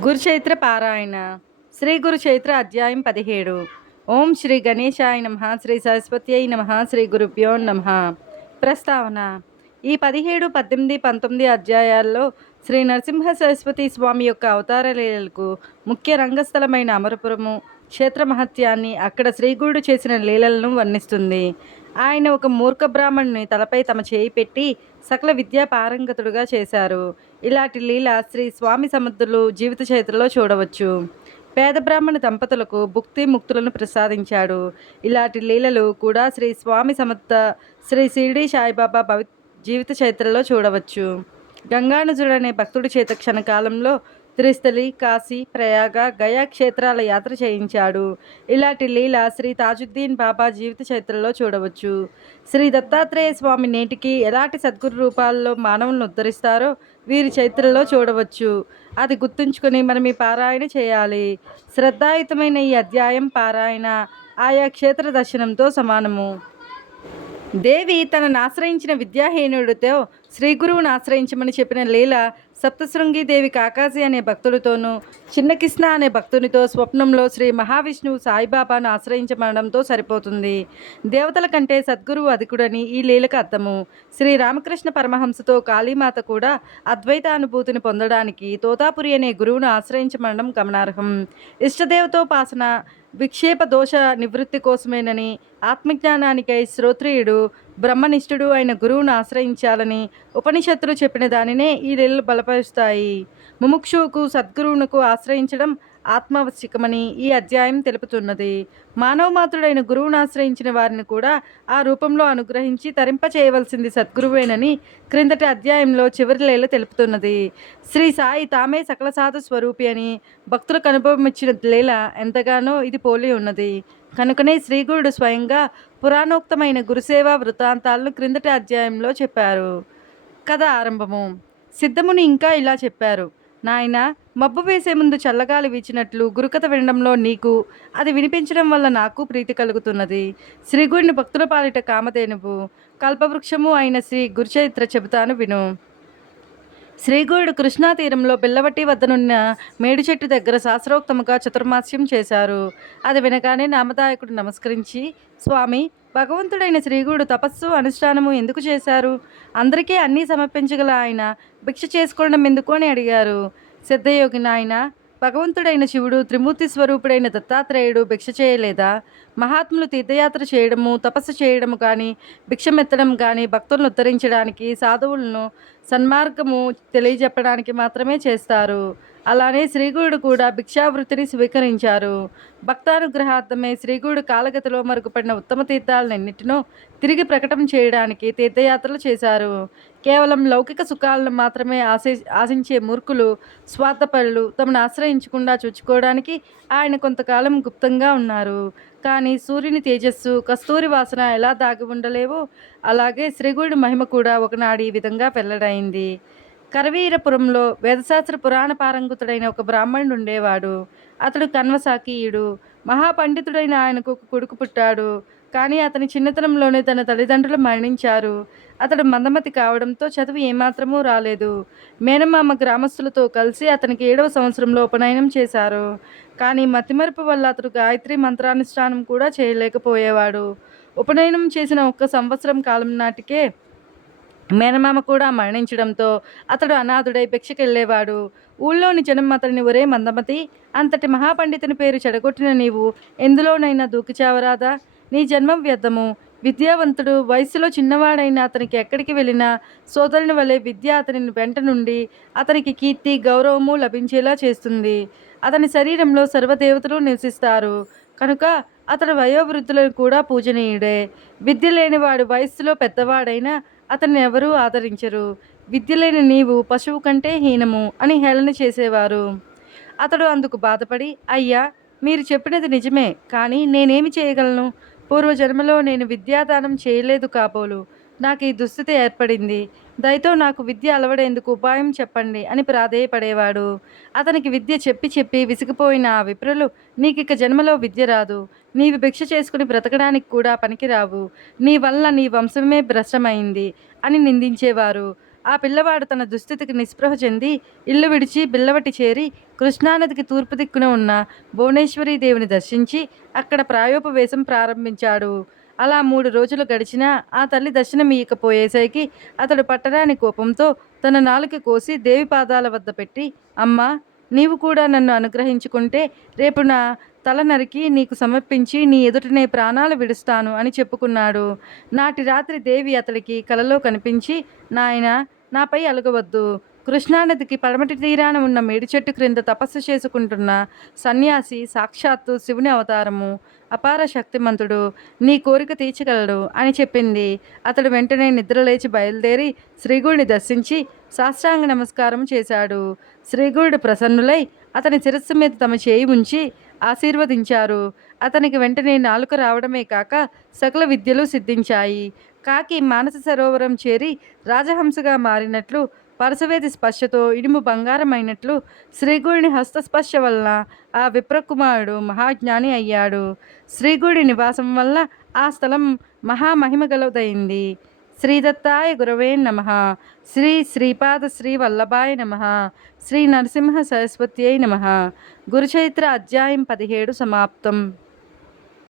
గురుచైత్ర పారాయణ శ్రీ గురుచైత్ర అధ్యాయం 17. ఓం శ్రీ గణేశాయ నమః. శ్రీ సరస్వత్యై నమః. శ్రీ గురుభ్యో నమః. ప్రస్తావన. ఈ 17, 18, 19 అధ్యాయాల్లో శ్రీ నరసింహ సరస్వతి స్వామి యొక్క అవతార లీలలకు ముఖ్య రంగస్థలమైన అమరపురము క్షేత్ర మహత్యాన్ని, అక్కడ శ్రీగురుడు చేసిన లీలలను వర్ణిస్తుంది. ఆయన ఒక మూర్ఖ బ్రాహ్మణుని తలపై తమ చేయి పెట్టి సకల విద్యా పారంగతుడుగా చేశారు. ఇలాంటి లీల శ్రీ స్వామి సముద్రులు జీవిత చరిత్రలో చూడవచ్చు. పేద బ్రాహ్మణ దంపతులకు భుక్తి ముక్తులను ప్రసాదించాడు. ఇలాంటి లీలలు కూడా శ్రీ స్వామి సమర్థ శ్రీ షిరిడి సాయిబాబా జీవిత చరిత్రలో చూడవచ్చు. గంగానుజుడు అనే భక్తుడి చేత క్షణకాలంలో త్రిస్థలి, కాశీ, ప్రయాగ, గయా క్షేత్రాల యాత్ర చేయించాడు. ఇలాంటి లీల శ్రీ తాజుద్దీన్ బాబా జీవిత చరిత్రలో చూడవచ్చు. శ్రీ దత్తాత్రేయ స్వామి నేటికి ఎలాంటి సద్గురు రూపాల్లో మానవులను ఉద్ధరిస్తారో వీరి చరిత్రలో చూడవచ్చు. అది గుర్తుంచుకొని మనం ఈ పారాయణ చేయాలి. శ్రద్ధాయుతమైన ఈ అధ్యాయం పారాయణ ఆయా క్షేత్ర దర్శనంతో సమానము. దేవి తనను ఆశ్రయించిన విద్యాహీనుడితో శ్రీ గురువును ఆశ్రయించమని చెప్పిన లీల సప్తశృంగి దేవి కాకాసి అనే భక్తుడితోనూ చిన్నకృష్ణ అనే భక్తునితో స్వప్నంలో శ్రీ మహావిష్ణువు సాయిబాబాను ఆశ్రయించమనడంతో సరిపోతుంది. దేవతల కంటే సద్గురువు అధికుడని ఈ లీలకు అర్థము. శ్రీ రామకృష్ణ పరమహంసతో కాళీమాత కూడా అద్వైతానుభూతిని పొందడానికి తోతాపురి అనే గురువును ఆశ్రయించమనడం గమనార్హం. ఇష్టదేవతోపాసన విక్షేప దోష నివృత్తి కోసమేనని, ఆత్మజ్ఞానానికై శ్రోత్రియుడు బ్రహ్మనిష్ఠుడు అయిన గురువును ఆశ్రయించాలని ఉపనిషత్తులు చెప్పిన దానినే ఈ లీలలు బలపరుస్తాయి. ముముక్షువుకు సద్గురువునకు ఆశ్రయించడం ఆత్మావశ్యకమని ఈ అధ్యాయం తెలుపుతున్నది. మానవమాత్రుడైన గురువును ఆశ్రయించిన వారిని కూడా ఆ రూపంలో అనుగ్రహించి తరింప చేయవలసింది సద్గురువేనని క్రిందటి అధ్యాయంలో చివరి లీల తెలుపుతున్నది. శ్రీ సాయి తామే సకల సాధు స్వరూపి అని భక్తులకు అనుభవం ఇచ్చిన లీల ఎంతగానో ఇది పోలి ఉన్నది. కనుకనే శ్రీగురుడు స్వయంగా పురాణోక్తమైన గురుసేవా వృత్తాంతాలను క్రిందటి అధ్యాయంలో చెప్పారు. కథ ఆరంభము. సిద్ధముని ఇంకా ఇలా చెప్పారు. నాయన, మబ్బు వేసే ముందు చల్లగాలి వీచినట్లు గురుకథ వినడంలో నీకు, అది వినిపించడం వల్ల నాకు ప్రీతి కలుగుతున్నది. శ్రీగుడిని భక్తుల పాలిట కామధేనువు, కల్పవృక్షము అయిన శ్రీ గురుచరిత్ర చెబుతాను విను. శ్రీగురుడు కృష్ణా తీరంలో బిల్లవట్టి వద్దనున్న మేడి చెట్టు దగ్గర శాస్త్రోక్తముగా చతుర్మాస్యం చేశారు. అది వినగానే నామదాయకుడు నమస్కరించి, స్వామి, భగవంతుడైన శ్రీగురుడు తపస్సు అనుష్ఠానము ఎందుకు చేశారు? అందరికీ అన్నీ సమర్పించగల ఆయన భిక్ష చేసుకోవడం ఎందుకు అని అడిగారు. సిద్ధయోగి, నాయన, భగవంతుడైన శివుడు త్రిమూర్తి స్వరూపుడైన దత్తాత్రేయుడు భిక్ష చేయలేదా? మహాత్ములు తీర్థయాత్ర చేయడము, తపస్సు చేయడము కానీ, భిక్షమెత్తడం కానీ భక్తులను ఉద్ధరించడానికి, సాధువులను సన్మార్గము తెలియజెప్పడానికి మాత్రమే చేస్తారు. అలానే శ్రీగురుడు కూడా భిక్షావృత్తిని స్వీకరించారు. భక్తానుగ్రహార్థమే శ్రీగురుడు కాలగతిలో మరుగుపడిన ఉత్తమ తీర్థాలన్నింటినో తిరిగి ప్రకటన చేయడానికి తీర్థయాత్రలు చేశారు. కేవలం లౌకిక సుఖాలను మాత్రమే ఆశించే మూర్ఖులు, స్వార్థపరులు తమను ఆశ్రయించకుండా చూచుకోవడానికి ఆయన కొంతకాలం గుప్తంగా ఉన్నారు. కానీ సూర్యుని తేజస్సు, కస్తూరి వాసన ఎలా దాగి ఉండలేవో అలాగే శ్రీగురుడి మహిమ కూడా ఒకనాడు ఈ విధంగా వెల్లడైంది. కరవీరపురంలో వేదశాస్త్ర పురాణ పారంగుతుడైన ఒక బ్రాహ్మణుడు ఉండేవాడు. అతడు కన్వసాకీయుడు. మహాపండితుడైన ఆయనకు ఒక కొడుకు పుట్టాడు. కానీ అతని చిన్నతనంలోనే తన తల్లిదండ్రులు మరణించారు. అతడు మందమతి కావడంతో చదువు ఏమాత్రమూ రాలేదు. మేనమామ గ్రామస్తులతో కలిసి అతనికి 7వ సంవత్సరంలో ఉపనయనం చేశారు. కానీ మతిమరుపు వల్ల అతడు గాయత్రి మంత్రానుష్ఠానం కూడా చేయలేకపోయేవాడు. ఉపనయనం చేసిన 1 సంవత్సరం కాలం నాటికే మేనమామ కూడా మరణించడంతో అతడు అనాథుడై భిక్షకెళ్ళేవాడు. ఊళ్ళోని జనం అతడిని, ఒరే మందమతి, అంతటి మహాపండితుని పేరు చెడగొట్టిన నీవు ఎందులోనైనా దూకిచావరాదా? నీ జన్మం వ్యర్థము. విద్యావంతుడు, వయసులో చిన్నవాడైన అతనికి ఎక్కడికి వెళ్ళినా సోదరుని వలె విద్య అతని వెంట నుండి అతనికి కీర్తి, గౌరవము లభించేలా చేస్తుంది. అతని శరీరంలో సర్వదేవతలు నివసిస్తారు కనుక అతడు వయోవృద్ధులను కూడా పూజనీయుడే. విద్య లేనివాడు వయస్సులో పెద్దవాడైనా అతన్ని ఎవరూ ఆదరించరు. విద్య లేని నీవు పశువు కంటే హీనము అని హేళన చేసేవారు. అతడు అందుకు బాధపడి, అయ్యా, మీరు చెప్పినది నిజమే, కానీ నేనేమి చేయగలను? పూర్వజన్మలో నేను విద్యాదానం చేయలేదు కాబోలు నాకు ఈ దుస్థితి ఏర్పడింది. దయతో నాకు విద్య అలవడేందుకు ఉపాయం చెప్పండి అని ప్రాధేయపడేవాడు. అతనికి విద్య చెప్పి చెప్పి విసిగిపోయిన ఆ విప్రులు, నీకిక జన్మలో విద్య రాదు, నీవు భిక్ష చేసుకుని బ్రతకడానికి కూడా పనికిరావు, నీ వల్ల నీ వంశమే భ్రష్టమైంది అని నిందించేవారు. ఆ పిల్లవాడు తన దుస్థితికి నిస్పృహ చెంది ఇల్లు విడిచి బిల్లవటి చేరి కృష్ణానదికి తూర్పు దిక్కున ఉన్న భువనేశ్వరీ దేవిని దర్శించి అక్కడ ప్రాయోపవేశం ప్రారంభించాడు. అలా 3 రోజులు గడిచినా ఆ తల్లి దర్శనమియ్యకపోయేసరికి అతడు పట్టరాని కోపంతో తన నాలుక కోసి దేవి పాదాల వద్ద పెట్టి, అమ్మా, నీవు కూడా నన్ను అనుగ్రహించుకుంటే రేపు నా తల నరికి నీకు సమర్పించి నీ ఎదుటనే ప్రాణాలు విడుస్తాను అని చెప్పుకున్నాడు. నాటి రాత్రి దేవి అతడికి కలలో కనిపించి, నాయనా, నాపై అలగవద్దు. కృష్ణానదికి పడమటి తీరాన ఉన్న మేడి చెట్టు క్రింద తపస్సు చేసుకుంటున్న సన్యాసి సాక్షాత్తు శివుని అవతారము. అపార శక్తిమంతుడు, నీ కోరిక తీర్చగలడు అని చెప్పింది. అతడు వెంటనే నిద్రలేచి బయలుదేరి శ్రీగుడిని దర్శించి సాష్టాంగ నమస్కారం చేశాడు. శ్రీగురుడు ప్రసన్నులై అతని శిరస్సు మీద తమ చేయి ఉంచి ఆశీర్వదించారు. అతనికి వెంటనే నాలుక రావడమే కాక సకల విద్యలు సిద్ధించాయి. కాకి మానస సరోవరం చేరి రాజహంసగా మారినట్లు, పరశువేది స్పర్శతో ఇనుము బంగారమైనట్లు శ్రీగుడిని హస్తస్పర్శ వలన ఆ విప్రకుమారుడు మహాజ్ఞాని అయ్యాడు. శ్రీగుడి నివాసం వల్ల ఆ స్థలం మహామహిమగలదైంది. శ్రీదత్తాయ గురవే నమః. శ్రీ శ్రీపాద శ్రీ వల్లభాయ నమః. శ్రీ నరసింహ సరస్వత్యై నమః. గురుచరిత్ర అధ్యాయం 17 సమాప్తం.